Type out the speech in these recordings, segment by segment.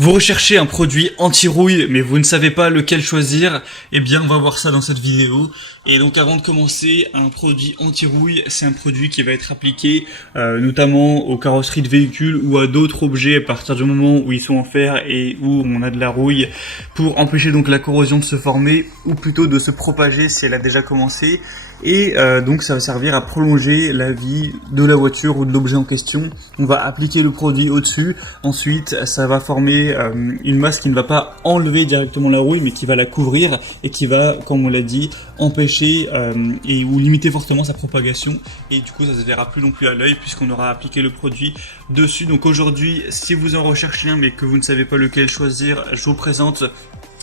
Vous recherchez un produit anti-rouille, mais vous ne savez pas lequel choisir? Eh bien, on va voir ça dans cette vidéo. Et donc, avant de commencer, un produit anti-rouille, c'est un produit qui va être appliqué notamment aux carrosseries de véhicules ou à d'autres objets à partir du moment où ils sont en fer et où on a de la rouille, pour empêcher donc la corrosion de se former, ou plutôt de se propager si elle a déjà commencé. Et donc ça va servir à prolonger la vie de la voiture ou de l'objet en question. On va appliquer le produit au-dessus, ensuite ça va former une masse qui ne va pas enlever directement la rouille, mais qui va la couvrir et qui va, comme on l'a dit, empêcher ou limiter fortement sa propagation. Et du coup ça se verra plus non plus à l'œil puisqu'on aura appliqué le produit dessus. Donc aujourd'hui, si vous en recherchez un mais que vous ne savez pas lequel choisir, je vous présente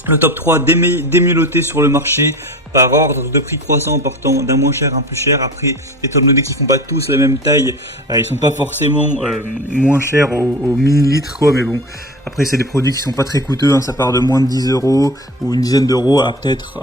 le top 3 d'émulautés sur le marché par ordre de prix croissant, partant d'un moins cher à un plus cher. Après, étant donné qu'ils font pas tous la même taille, ils sont pas forcément moins chers au millilitre quoi, mais bon. Après, c'est des produits qui sont pas très coûteux, hein, ça part de moins de 10 € ou une dizaine d'euros à peut-être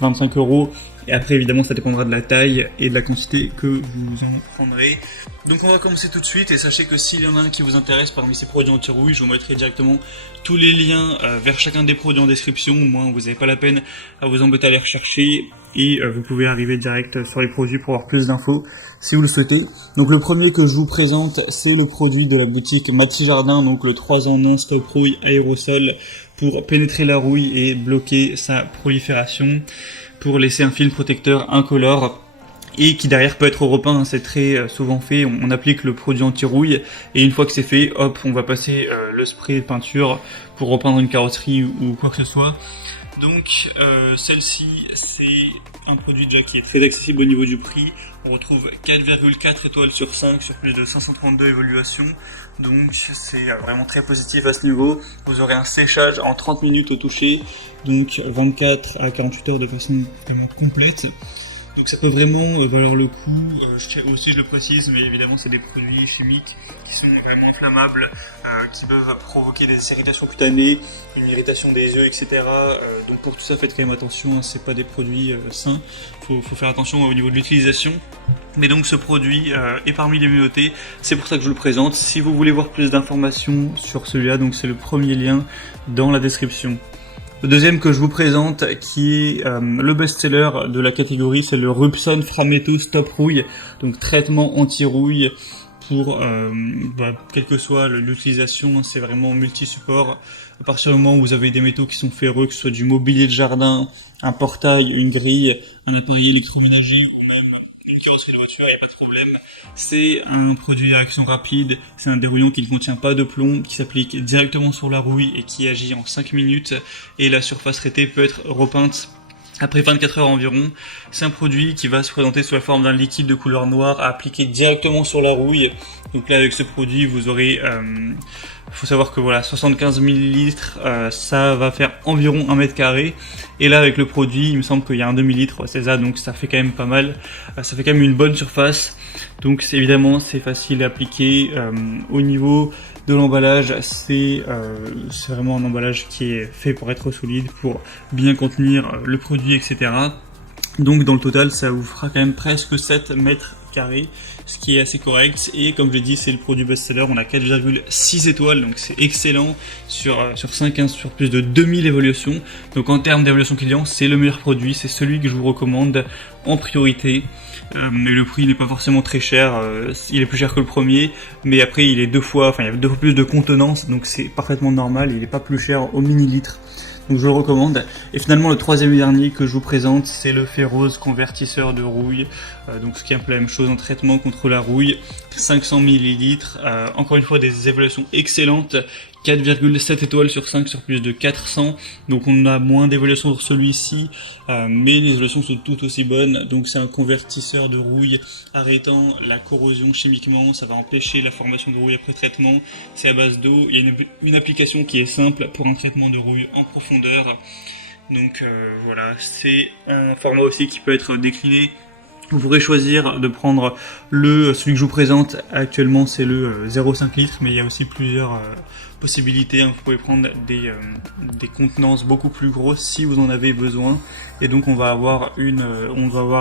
25 €. Et après, évidemment, ça dépendra de la taille et de la quantité que vous en prendrez. Donc on va commencer tout de suite, et sachez que s'il y en a un qui vous intéresse parmi ces produits anti-rouille, je vous mettrai directement tous les liens vers chacun des produits en description. Au moins, vous n'avez pas la peine à vous embêter à les rechercher, et vous pouvez arriver direct sur les produits pour avoir plus d'infos si vous le souhaitez. Donc le premier que je vous présente, c'est le produit de la boutique Maxi Jardin, donc le 3 en 1 Stop Rouille Aérosol, pour pénétrer la rouille et bloquer sa prolifération, pour laisser un film protecteur incolore et qui derrière peut être repeint, hein, c'est très souvent fait. On applique le produit anti-rouille et une fois que c'est fait, hop, on va passer le spray de peinture pour repeindre une carrosserie ou quoi que ce soit. Donc celle-ci, c'est un produit déjà qui est très accessible au niveau du prix. On retrouve 4,4 étoiles sur 5 sur plus de 532 évaluations. Donc c'est vraiment très positif à ce niveau. Vous aurez un séchage en 30 minutes au toucher, donc 24 à 48 heures de façon vraiment complète. Donc ça peut vraiment valoir le coup. Je le précise, mais évidemment c'est des produits chimiques qui sont vraiment inflammables, qui peuvent provoquer des irritations cutanées, une irritation des yeux, etc. Donc pour tout ça, faites quand même attention, hein, c'est pas des produits sains. Faut faire attention au niveau de l'utilisation. Mais donc ce produit est parmi les mieux, c'est pour ça que je vous le présente. Si vous voulez voir plus d'informations sur celui-là, donc c'est le premier lien dans la description. Le deuxième que je vous présente, qui est le best-seller de la catégorie, c'est le Rupson Frametto Stop Rouille, donc traitement anti-rouille pour quelle que soit l'utilisation, c'est vraiment multi-support. À partir du moment où vous avez des métaux qui sont ferreux, que ce soit du mobilier de jardin, un portail, une grille, un appareil électroménager ou même une carrosserie de voiture, il n'y a pas de problème. C'est un produit à action rapide, c'est un dérouillant qui ne contient pas de plomb, qui s'applique directement sur la rouille et qui agit en 5 minutes. Et la surface traitée peut être repeinte après 24 heures environ. C'est un produit qui va se présenter sous la forme d'un liquide de couleur noire à appliquer directement sur la rouille. Donc là, avec ce produit, vous aurez... faut savoir que voilà, 75 ml, ça va faire environ 1 mètre carré. Et là, avec le produit, il me semble qu'il y a un demi-litre, c'est ça, donc ça fait quand même pas mal. Ça fait quand même une bonne surface. Donc évidemment, c'est facile à appliquer. Au niveau de l'emballage, c'est vraiment un emballage qui est fait pour être solide, pour bien contenir le produit, etc. Donc dans le total, ça vous fera quand même presque 7 mètres carrés, ce qui est assez correct. Et comme je l'ai dit, c'est le produit best-seller, on a 4,6 étoiles, donc c'est excellent sur 5, hein, sur plus de 2000 évaluations. Donc en termes d'évaluation client, c'est le meilleur produit, c'est celui que je vous recommande en priorité. Mais le prix n'est pas forcément très cher, il est plus cher que le premier, mais après il y a 2 fois plus de contenance, donc c'est parfaitement normal, il n'est pas plus cher au millilitre. Donc je le recommande. Et finalement le troisième et dernier que je vous présente, c'est le Ferrose convertisseur de rouille, donc ce qui est un peu la même chose en traitement contre la rouille, 500 ml, encore une fois des évaluations excellentes, 4,7 étoiles sur 5 sur plus de 400, donc on a moins d'évaluations sur celui-ci, mais les évaluations sont tout aussi bonnes. Donc c'est un convertisseur de rouille arrêtant la corrosion chimiquement, ça va empêcher la formation de rouille après traitement, c'est à base d'eau, il y a une application qui est simple pour un traitement de rouille en profondeur. Donc voilà, c'est un format aussi qui peut être décliné. Vous pourrez choisir de prendre celui que je vous présente actuellement, c'est le 0,5 litres, mais il y a aussi plusieurs possibilités, hein. Vous pouvez prendre des contenances beaucoup plus grosses si vous en avez besoin. Et donc on va avoir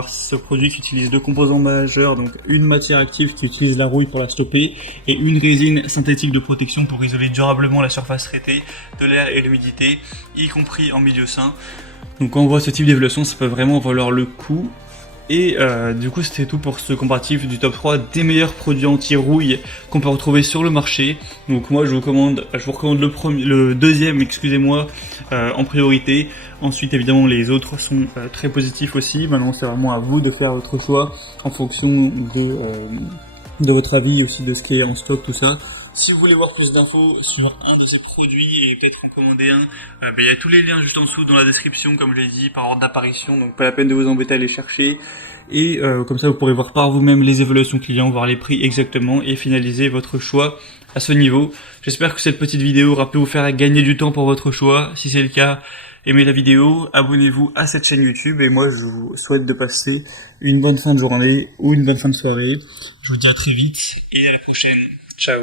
ce produit qui utilise deux composants majeurs, donc une matière active qui utilise la rouille pour la stopper et une résine synthétique de protection pour isoler durablement la surface traitée de l'air et de l'humidité, y compris en milieu sain. Donc quand on voit ce type d'évaluation, ça peut vraiment valoir le coup. Et du coup c'était tout pour ce comparatif du top 3 des meilleurs produits anti-rouille qu'on peut retrouver sur le marché. Donc moi je vous recommande le deuxième, excusez-moi, en priorité. Ensuite évidemment les autres sont très positifs aussi. Maintenant c'est vraiment à vous de faire votre choix en fonction de votre avis, aussi de ce qui est en stock, tout ça. Si vous voulez voir plus d'infos sur un de ces produits et peut-être en commander un, il y a tous les liens juste en dessous dans la description, comme je l'ai dit, par ordre d'apparition, donc pas la peine de vous embêter à les chercher. Et comme ça vous pourrez voir par vous-même les évaluations clients, voir les prix exactement et finaliser votre choix à ce niveau. J'espère que cette petite vidéo aura pu vous faire gagner du temps pour votre choix. Si c'est le cas, aimez la vidéo, abonnez-vous à cette chaîne YouTube et moi je vous souhaite de passer une bonne fin de journée ou une bonne fin de soirée. Je vous dis à très vite et à la prochaine. Ciao.